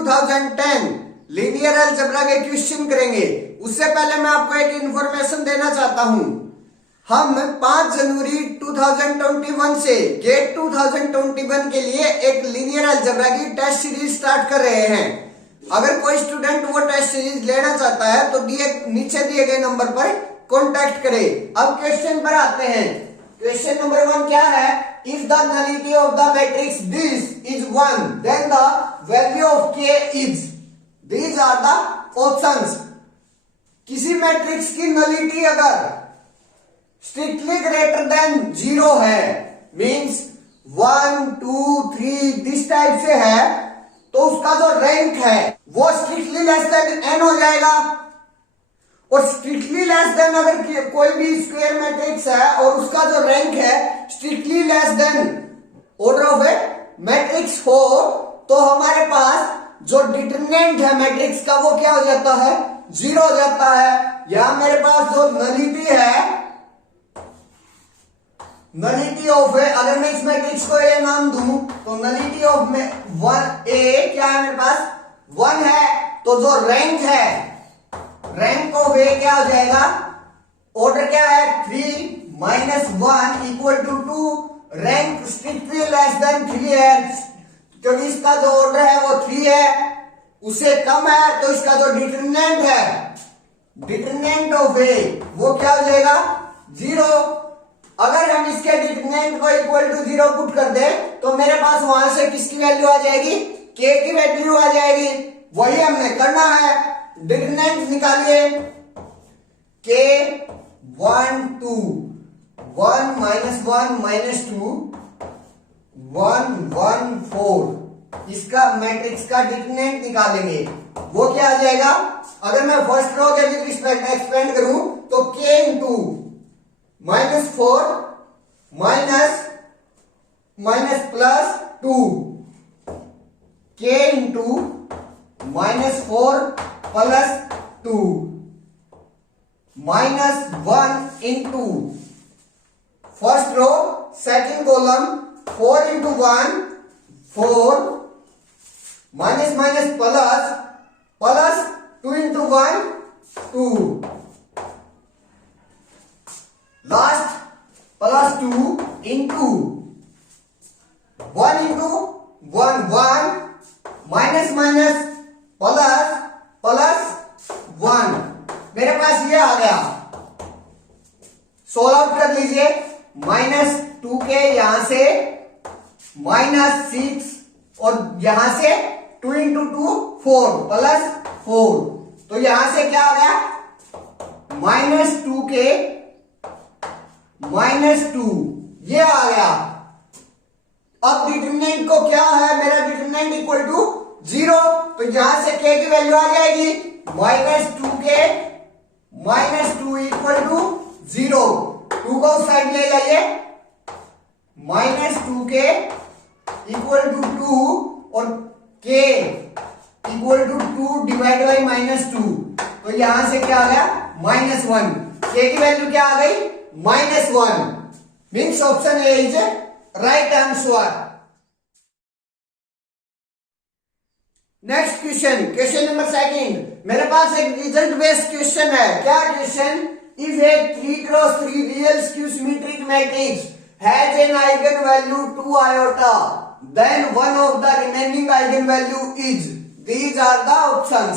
2010 linear algebra के question करेंगे। उससे पहले मैं आपको एक इंफॉर्मेशन देना चाहता हूं। हम 5 जनवरी 2021 से गेट 2021 के लिए एक लीनियर अलजेब्रा की टेस्ट सीरीज स्टार्ट कर रहे हैं। अगर कोई स्टूडेंट वो टेस्ट सीरीज लेना चाहता है तो नीचे दिए गए नंबर पर कॉन्टैक्ट करे। अब क्वेश्चन पर आते हैं। क्वेश्चन नंबर 1 क्या है? If the nullity of the matrix this is 1 then the value of k is, these are the options. किसी मैट्रिक्स की नलिटी अगर स्ट्रिक्टली ग्रेटर देन 0 है, मींस 1 2 3 दिस टाइप से है, तो उसका जो रैंक है वो स्ट्रिक्टली लेस देन n हो जाएगा। और स्ट्रिक्टली लेस देन अगर कोई भी स्क्वायर मैट्रिक्स है और उसका जो रैंक है strictly less then order of A matrix हो, तो हमारे पास जो डिटरमिनेंट है मैट्रिक्स का वो क्या हो जाता है? 0 हो जाता है। यहां मेरे पास जो नलिटी है, नलिटी ऑफ ए, अगर मैं इस मैट्रिक्स को ए नाम दूं तो नलिटी ऑफ में 1 ए क्या है मेरे पास? 1 है। तो जो रैंक है, रैंक ऑफ ए क्या हो जाएगा? ऑर्डर क्या है? 3 minus 1 equal to 2। Rank strictly less than 3 है, क्योंकि इसका जो ऑर्डर है वो 3 है, उससे कम है, तो इसका जो डिटरमिनेंट है, डिटरमिनेंट ऑफ ए वो क्या हो जाएगा? 0। अगर हम इसके डिटरमिनेंट को इक्वल टू 0 पुट कर दे तो मेरे पास वहां से किसकी वैल्यू आ जाएगी? k की वैल्यू आ जाएगी। वही हमने करना है। डिटरमिनेंट निकालिए। k 1 2 1 माइनस 1 माइनस 2 1 1 4, इसका मैट्रिक्स का डिटरमिनेंट निकालेंगे। वो क्या आ जाएगा? अगर मैं फर्स्ट रो के विद रिस्पेक्ट एक्सपेंड करूं तो k into minus 4 minus minus plus 2, k into minus 4 plus 2 minus 1 into first row second column 4 into 1 4 minus minus plus plus 2 into 1 2 last plus 2 into 1 into 1 1 minus minus plus plus 1। मेरे पास ये आ गया। Solve out कर लीजिए। Minus 2k यहां से minus 6 और यहां से 2 इंटू 2 4 प्लस 4, तो यहां से क्या आ गया? माइनस 2k माइनस 2, ये आ गया। अब डिटरमिनेंट को क्या है? मेरा डिटरमिनेंट इक्वल टू 0, तो यहां से k की वैल्यू आ जाएगी minus 2k minus 2 equal to 0। 2 को साइड ले जाइए। माइनस 2k इक्वल टू 2 और k equal to 2 divide by minus 2, तो यहां से क्या आ गया? माइनस 1। k की वैल्यू क्या आ गई? Minus 1। Means option A is right answer. Next question, question number 2। मेरे पास एक रिजल्ट बेस्ड क्वेश्चन है। क्या question? If a 3 cross 3 real skew symmetric matrix has an eigen value 2 iota, then one of the remaining eigen value is, these are the options.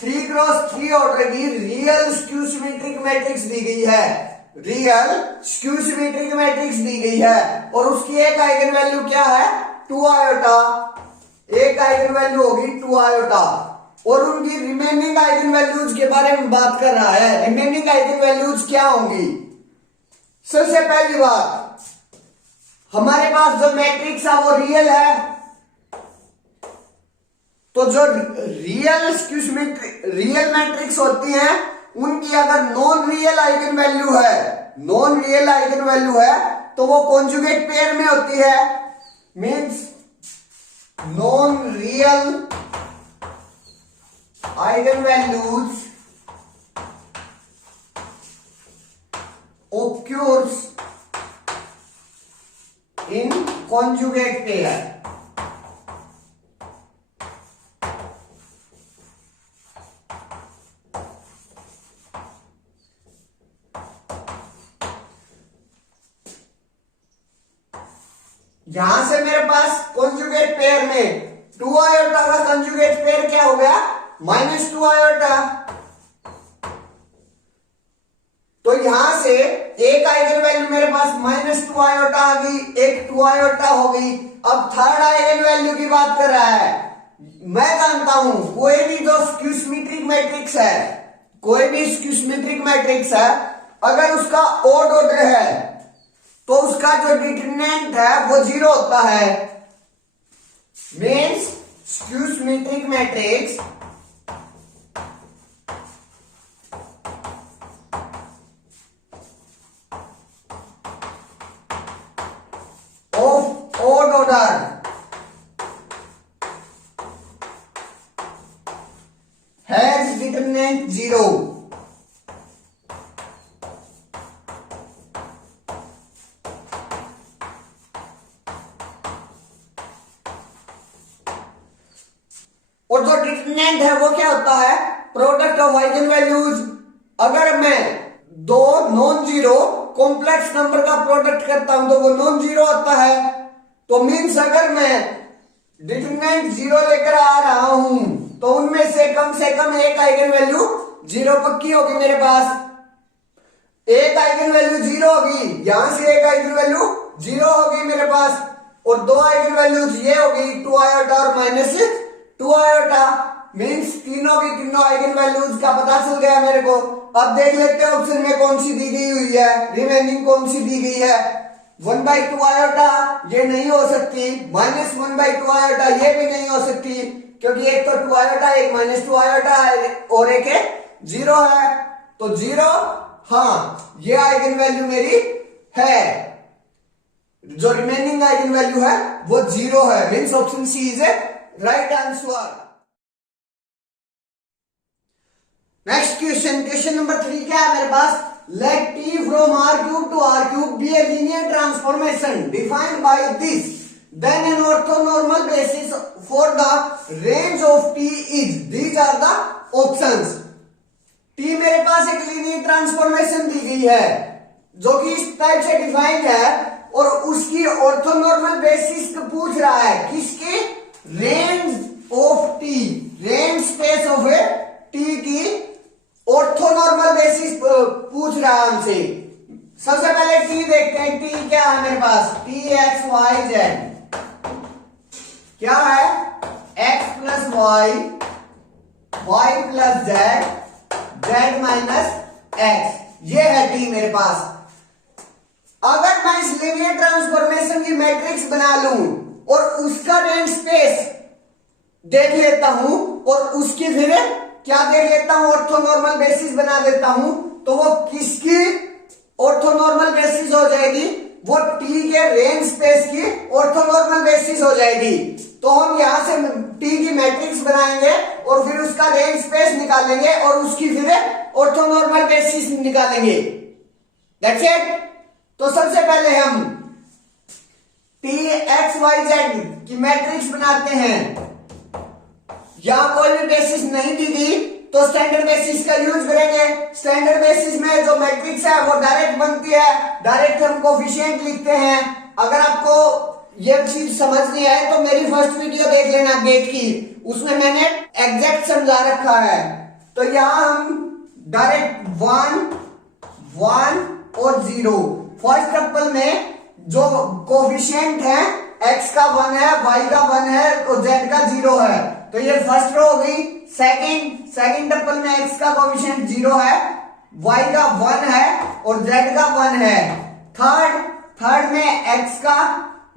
3 cross 3 order की real skew symmetric matrix दी गई है, real skew symmetric matrix दी गई है, और उसकी एक आइगन वैल्यू क्या है? 2 आयोटा। एक आइगन वैल्यू होगी 2 आयोटा, और उनकी रिमेनिंग आइगन वैल्यूज के बारे में बात कर रहा है। रिमेनिंग आइगन वैल्यूज क्या होंगी? सबसे पहली बात, हमारे पास जो मैट्रिक्स है वो रियल है, तो जो रियल मैट्रिक्स होती हैं उनकी अगर नॉन रियल आइगन वैल्यू है, नॉन रियल आइगन वैल्यू है, तो वो कॉन्जुगेट पेयर में होती है। Means non real eigen values occurs in conjugate pair। यहां से मेरे पास कॉन्जुगेट पेयर में 2 आयोटा का कॉन्जुगेट पेयर क्या हो गया, -2 आयोटा। तो यहां से एक आइगन वैल्यू मेरे पास -2 आयोटा आ गई, एक 2 आयोटा हो गई। अब थर्ड आइगन वैल्यू की बात कर रहा है। मैं जानता हूं कोई भी जो स्क्यू सिमेट्रिक मैट्रिक्स है, कोई भी स्क्यू सिमेट्रिक मैट्रिक्स है, अगर उसका ओड ऑर्डर है तो उसका जो डिटरमिनेंट है वो 0 होता है। Means skew symmetric matrix of odd order has determinant 0. और जो डिटरमिनेंट है वो क्या होता है, प्रोडक्ट ऑफ आइगन वैल्यूज। अगर मैं दो नॉन जीरो कॉम्प्लेक्स नंबर का प्रोडक्ट करता हूं तो वो नॉन जीरो होता है। तो मीन्स अगर मैं डिटरमिनेंट 0 लेकर आ रहा हूं तो उनमें से कम एक आइगन वैल्यू 0 पक्की होगी मेरे पास। एक आइगन वैल्यू 0 होगी, यहां से एक आइगन वैल्यू 0 होगी मेरे पास, और दो आइगन वैल्यूज ये होगी 2 आयोटा और -2 आयोटा। मीन्स तीनों की तीनों आइगन वैल्यूज का पता चल गया मेरे को। अब देख लेते हैं ऑप्शन में कौन सी दी गई हुई है, रिमेनिंग कौन सी दी गई है। 1/2 आयोटा ये नहीं हो सकती, -1/2 आयोटा ये भी नहीं हो सकती, क्योंकि एक तो 2 आयोटा, एक -2 आयोटा है और एक 0 है। तो 0, हाँ ये आइगन वैल्यू मेरी है। जो रिमेनिंग आइगन वैल्यू है वो 0 है। Means option C is a right answer. Next question number 3 क्या है मेरे पास, let t from r³ to r³ be a linear transformation defined by this, then an orthonormal basis for the range of t is, these are the options। t मेरे पास एक linear transformation दी गई है जो कि इस टाइप से defined है, और उसकी ऑर्थोनॉर्मल बेसिस पूछ रहा है, किसकी, range of T, range space of A T की ऑर्थोनॉर्मल बेसिस पूछ रहा है हमसे। सबसे पहले टी देखते हैं, टी क्या है मेरे पास, टी एक्स वाई जेड क्या है, X plus Y, Y plus Z, Z minus X, ये है टी मेरे पास। अगर मैं इस लीनियर ट्रांसफॉर्मेशन की मैट्रिक्स बना लूं और उसका रेंज स्पेस देख लेता हूं और उसकी फिर क्या देख लेता हूं, ऑर्थोनॉर्मल बेसिस बना देता हूं, तो वो किसकी ऑर्थोनॉर्मल बेसिस हो जाएगी, वो टी के रेंज स्पेस की ऑर्थोनॉर्मल बेसिस हो जाएगी। तो हम यहां से टी की मैट्रिक्स बनाएंगे और फिर उसका रेंज स्पेस निकालेंगे और उसकी फिर ऑर्थोनॉर्मल बेसिस निकालेंगे। That's it. तो सबसे पहले हम टी एक्स वाई जेड की मैट्रिक्स बनाते हैं। यहां कोई भी बेसिस नहीं दी गई तो स्टैंडर्ड बेसिस का यूज करेंगे। स्टैंडर्ड बेसिस में जो मैट्रिक्स है वो डायरेक्ट बनती है, डायरेक्ट हम कोफिशिएंट लिखते हैं। अगर आपको ये चीज समझ नहीं आए तो मेरी फर्स्ट वीडियो देख लेना गेट की, उसमें मैंने एग्जैक्ट समझा रखा है। तो यहां हम डायरेक्ट 1 और 0, फर्स्ट ट्रिपल में जो कोफिशिएंट है x का 1 है, y का 1 है और z का 0 है, तो ये फर्स्ट रो हो गई। सेकंड ट्रिपल में x का कोफिशिएंट 0 है, y का 1 है और z का 1 है। थर्ड में x का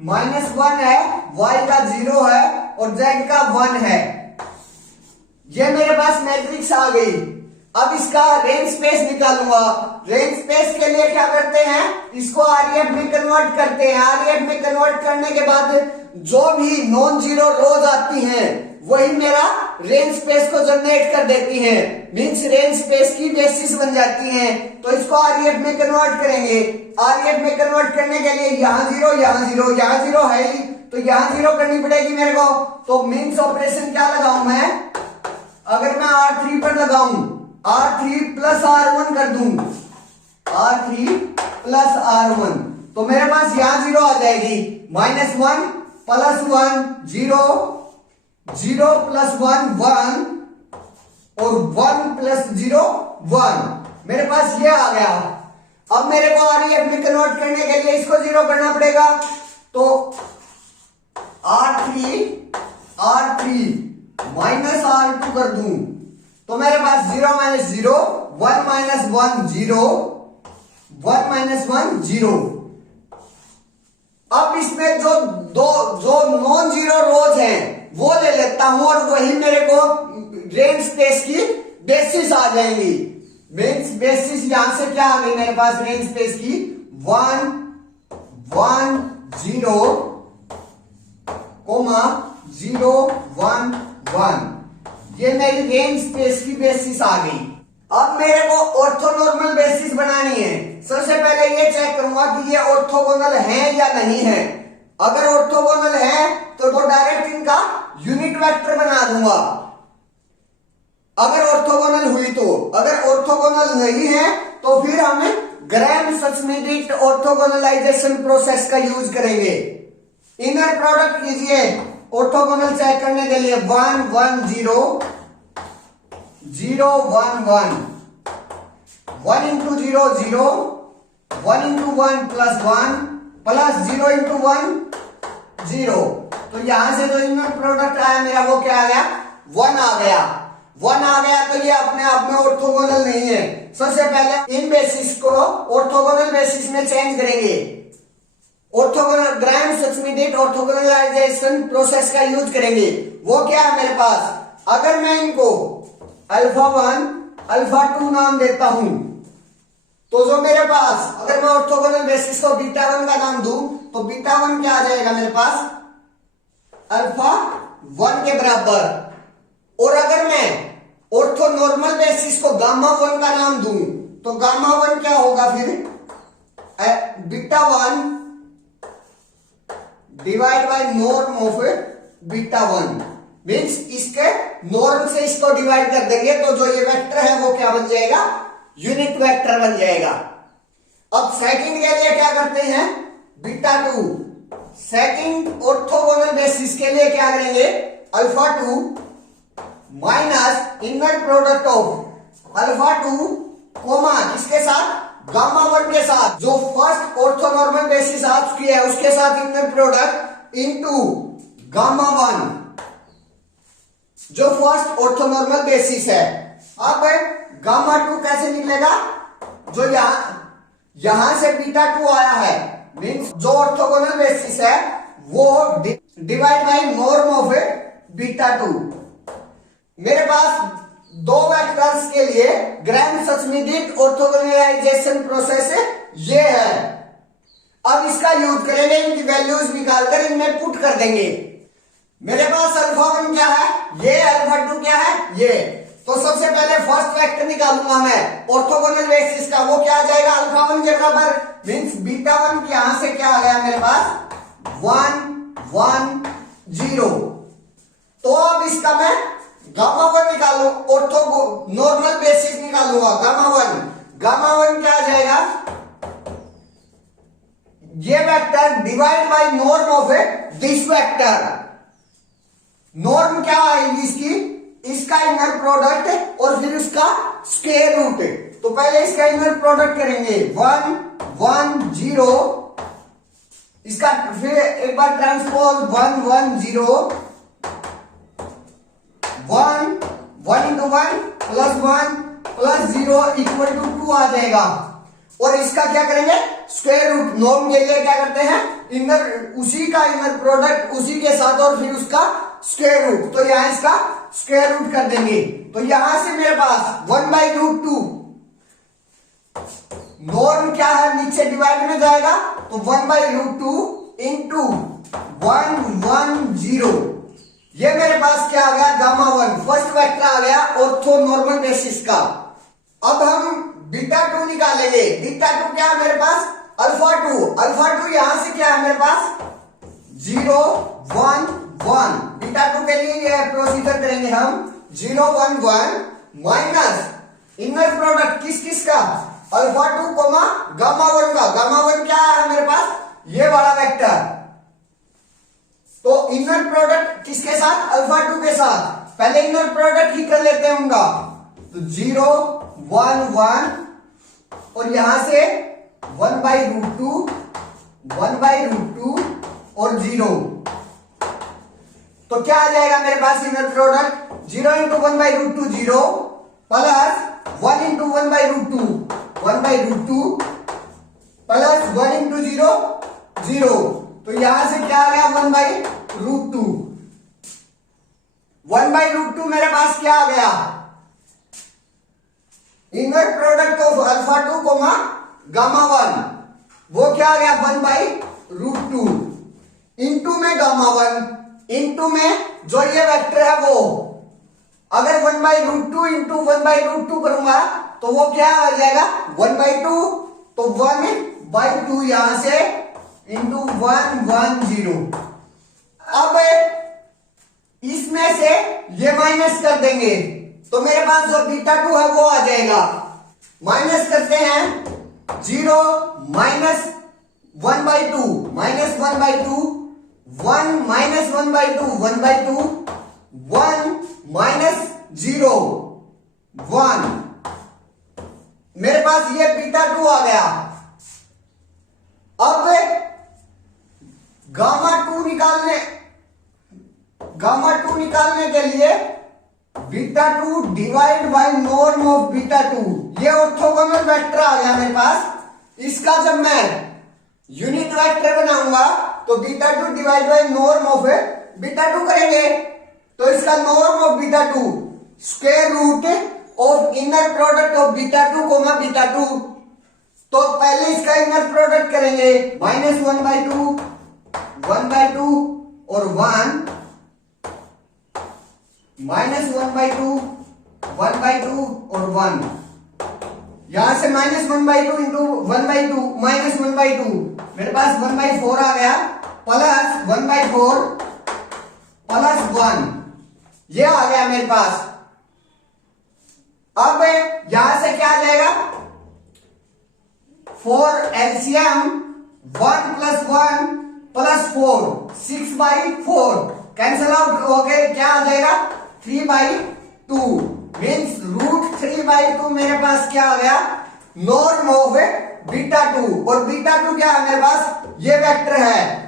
-1 है, y का 0 है और z का 1 है। ये मेरे पास मैट्रिक्स आ गई। अब इसका रेंज स्पेस निकालूंगा। रेंज स्पेस के लिए क्या करते हैं, इसको आरईएफ में कन्वर्ट करते हैं। आरईएफ में कन्वर्ट करने के बाद जो भी नॉन जीरो रोज आती हैं वही मेरा रेंज स्पेस को जनरेट कर देती हैं। मींस रेंज स्पेस की बेसिस बन जाती हैं। तो इसको आरईएफ में कन्वर्ट करेंगे। आरईएफ में कन्वर्ट करने के लिए यहाँ 0 यहाँ 0 यहाँ 0 है ही, तो यहाँ 0 करनी पड़ेगी मेरे को। तो मींस ऑपरेशन क्या लगाऊं मैं, अगर मैं R3 पर लगाऊं, R3 प्लस R1 कर दूं, R3 प्लस R1, तो मेरे पास यहां जीरो आ जाएगी, -1 +1 0, 0 + 1 1 और 1 + 0 1, मेरे पास ये आ गया। अब मेरे को आरईएफ में कन्वर्ट करने के लिए इसको जीरो करना पड़ेगा, तो R3 -R2 कर दूं तो मेरे पास 0 - 0 1 - 1 0, 1 - 1 0। अब इसमें जो नॉन जीरो रोज हैं वो ले लेता हूं और वही मेरे को रेंज स्पेस की बेसिस आ जाएंगी। रेंज बेसिस यहां से क्या आ गई मेरे पास, रेंज स्पेस की 1 1 0, 0 1 1, ये मेरी रेंज स्पेस की बेसिस आ गई। अब मेरे को ऑर्थोनॉर्मल बेसिस बनानी है। सबसे पहले ये चेक करूंगा कि ये ऑर्थोगोनल है या नहीं है। अगर ऑर्थोगोनल है तो डायरेक्ट इनका यूनिट वेक्टर बना दूंगा, अगर ऑर्थोगोनल हुई तो। अगर ऑर्थोगोनल नहीं है तो फिर हम ग्राम-श्मिट ऑर्थोगोनलाइजेशन प्रोसेस का यूज करेंगे। इनर प्रोडक्ट कीजिए ऑर्थोगोनल चेक करने के लिए, 1 1 0 0 1 1, 1 × 0 0, 1 × 1 +1 प्लस 0 × 1 0। तो यहां से जो इनर प्रोडक्ट आया मेरा वो क्या आ गया, 1 आ गया। 1 आ गया तो ये अपने आप में ऑर्थोगोनल नहीं है। सबसे पहले इन बेसिस को ऑर्थोगोनल बेसिस में चेंज करेंगे। ऑर्थोगोनल ग्राम-श्मिट ऑर्थोगोनलाइजेशन प्रोसेस का यूज करेंगे। वो क्या है मेरे पास, अगर मैं इनको α1 α2 नाम देता हूं तो जो मेरे पास, अगर मैं ऑर्थोगोनल बेसिस को β1 का नाम दूं तो β1 क्या आ जाएगा मेरे पास, α1 के बराबर। और अगर मैं ऑर्थोनॉर्मल बेसिस को γ1 का नाम दूं तो γ1 क्या होगा फिर, β1 divide by norm of β1, means इसके नॉर्म से इसको डिवाइड कर देंगे तो जो ये वेक्टर है वो क्या बन जाएगा, यूनिट वेक्टर बन जाएगा। अब सेकंड के लिए क्या करते हैं, β2, सेकंड ऑर्थोगोनल बेसिस के लिए क्या करेंगे, α2 minus inner product of α2 comma इसके साथ γ1 के साथ, जो फर्स्ट ऑर्थोनॉर्मल बेसिस आ चुकी है उसके साथ इनर प्रोडक्ट इनटू γ1 जो फर्स्ट ऑर्थोनॉर्मल बेसिस है। अब γ2 कैसे निकलेगा, जो यहां से β2 आया है, मीन्स जो ऑर्थोगोनल बेसिस है वो डिवाइड बाय नॉर्म ऑफ β2। मेरे पास दो वेक्टर्स के लिए ग्राम-श्मिट ऑर्थोगोनलाइजेशन प्रोसेस ये है। अब इसका यूज करेंगे, इनकी वैल्यूज निकालकर इनमें पुट कर देंगे। मेरे पास α1 क्या है, ये, α2 क्या है, ये। तो सबसे पहले फर्स्ट वेक्टर निकालूंगा मैं ऑर्थोगोनल बेसिस का, वो क्या आ जाएगा, α1 के बराबर, मीन्स β1 यहां से क्या आ गया मेरे पास 1 1 0। तो अब इसका मैं γ1 निकालू, ऑर्थोगोनल बेसिस निकालूंगा, γ1 क्या आ जाएगा, ये vector divide by norm of this vector. Norm क्या आएगी इसकी, इसका इनर प्रोडक्ट और फिर उसका स्क्वायर रूट। तो पहले इसका इनर प्रोडक्ट करेंगे 1 1 0, इसका फिर एक बार ट्रांसपोज 1 1 0, 1 1 × 1 +1 +0 = 2 आ जाएगा। और इसका क्या करेंगे, स्क्वायर रूट। नॉर्म के लिए क्या करते हैं, इनर, उसी का इनर प्रोडक्ट उसी के साथ और फिर उसका स्क्वायर रूट। तो यहां इसका स्क्वायर रूट कर देंगे। तो यहां से मेरे पास 1/√2, नॉर्म क्या है नीचे डिवाइड में जाएगा तो 1/√2 इंटू 1 1 0, ये मेरे पास क्या आ गया, γ1 फर्स्ट वेक्टर आ गया ऑर्थोनॉर्मल बेसिस का। अब हम β2 निकालेंगे। β2 क्या है मेरे पास, α2 यहां से क्या है मेरे पास 0 1 1। β2 के लिए ये प्रोसीजर करेंगे हम 0 1 1 माइनस इनर प्रोडक्ट किस किस का, अल्फा 2 कोमा गामा 1 का। गामा 1 क्या है मेरे पास, ये वाला वेक्टर। तो इनर प्रोडक्ट किसके साथ, अल्फा 2 के साथ। पहले इनर प्रोडक्ट ही कर लेते हैं उनका। तो 0 1 1 और यहां से 1/√2 1/√2 और 0। तो क्या आ जाएगा मेरे पास inner product, 0 into 1/√2 0 plus 1 into 1/√2 1/√2 plus 1 into 0 0। तो यहां से क्या आ गया 1/√2। 1/√2 मेरे पास क्या आ गया, inner product of alpha 2 comma gamma 1, वो क्या आ गया 1/√2 इंटू में गामा 1 इंटू में जो ये वेक्टर है वो, अगर 1/√2 इंटू 1/√2 करूंगा तो वो क्या आ जाएगा 1/2। तो 1/2 यहां से इंटू 1 1 0। अब इसमें से ये माइनस कर देंगे तो मेरे पास जो बीटा 2 है वो आ जाएगा। माइनस करते हैं 0 माइनस 1/2 माइनस 1/2 1 माइनस 1/2 1/2 1 माइनस 0 1। मेरे पास ये बीटा 2 आ गया। अब गामा 2 निकालने के लिए beta 2 divide by norm of beta 2, ये ऑर्थोगोनल वेक्टर आ गया मेरे पास। इसका जब मैं यूनिट वेक्टर बनाऊंगा तो beta 2 divide by norm of beta 2 करेंगे। तो इसका norm of beta 2 square root of inner product of beta 2 comma beta 2। तो पहले इसका इनर प्रोडक्ट करेंगे, -1/2 1/2 और 1 -1/2 1/2 और 1। यहां से -1/2 इंटू 1/2 -1/2 मेरे पास 1/4 आ गया प्लस 1/4 प्लस 1, ये आ गया मेरे पास। अब यहां से क्या आ जाएगा 4 LCM 1 plus 1 plus 4 6/4 cancel out हो गए, क्या आ जाएगा 3/2 मीन्स √3/2 मेरे पास क्या आ गया नॉर्म ऑफ बीटा 2। और बीटा 2 क्या है मेरे पास, ये वेक्टर है।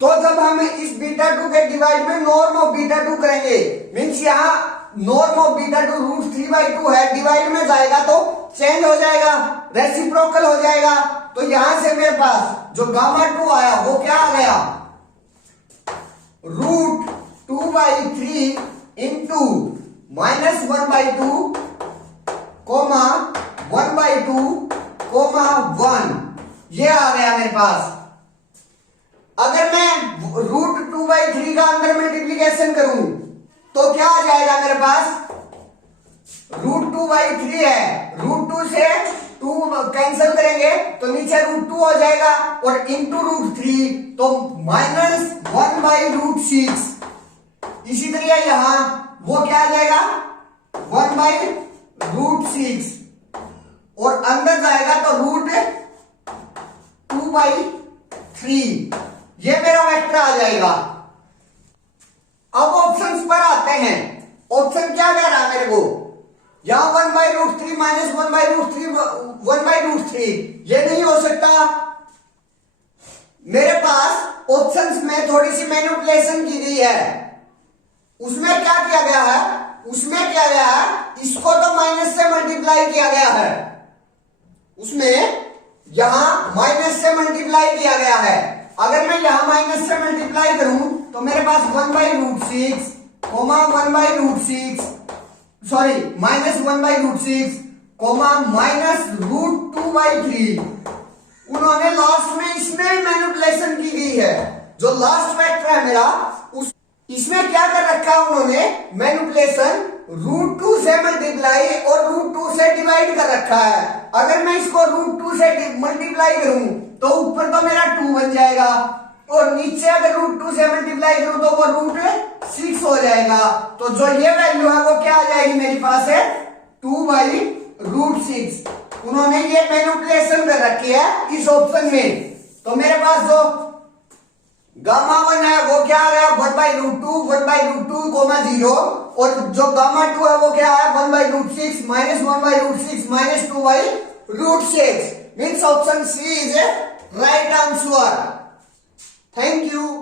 तो जब हम इस बीटा 2 के डिवाइड में नॉर्म ऑफ बीटा 2 करेंगे मीन्स यहां नॉर्म ऑफ बीटा 2 √3/2 है, डिवाइड में जाएगा तो चेंज हो जाएगा, रेसिप्रोकल हो जाएगा। तो यहां से मेरे पास जो गामा 2 आया वो क्या आ गया √2/3 इंटू -1/2 कोमा 1/2 कोमा 1, ये आ गया मेरे पास। अगर मैं √2/3 का अंदर मल्टीप्लीकेशन करूं तो क्या आ जाएगा मेरे पास √2/3 है, √2 से 2 कैंसिल करेंगे तो नीचे √2 हो जाएगा और इंटू √3 तो -1/√6। इसी तरह यहां वो क्या आ जाएगा 1/√6 और अंदर जाएगा तो √2/3, ये मेरा वेक्टर आ जाएगा। अब ऑप्शंस पर आते हैं। ऑप्शन क्या कह रहा है मेरे को, यहां 1/√3 माइनस 1/√3 1/√3 ये नहीं हो सकता। मेरे पास ऑप्शंस में थोड़ी सी मैनिपुलेशन की गई है। उसमें क्या किया गया है, उसमें क्या गया है इसको तो माइनस से मल्टीप्लाई किया गया है, उसमें यहां माइनस से मल्टीप्लाई किया गया है। अगर मैं यहां माइनस से मल्टीप्लाई करूं तो मेरे पास 1/√6 कोमा 1/√6 सॉरी -1/√6 कोमा -√2/3। उन्होंने लास्ट में इसमें मैनिपुलेशन की गई है। जो लास्ट वेक्टर है मेरा उस इसमें क्या कर रखा है उन्होंने मैनिपुलेशन √2 से मल्टीप्लाई और √2 से डिवाइड कर रखा है। अगर मैं इसको √2 से मल्टीप्लाई करूं तो ऊपर तो मेरा 2 बन जाएगा और नीचे अगर √2 से मल्टीप्लाई करूं तो वो √6 हो जाएगा। तो जो ये वैल्यू है वो क्या आ जाएगी मेरे पास है 2/√6। उन्होंने ये मैनिपुलेशन कर रखी है इस ऑप्शन में। तो मेरे पास जो गामा 1 है वो क्या आ गया 1/√2 1/√2 कोमा 0, और जो गामा 2 है वो क्या है 1/√6 minus 1/√6 minus 2/√6। Means option C is a right answer. Thank you.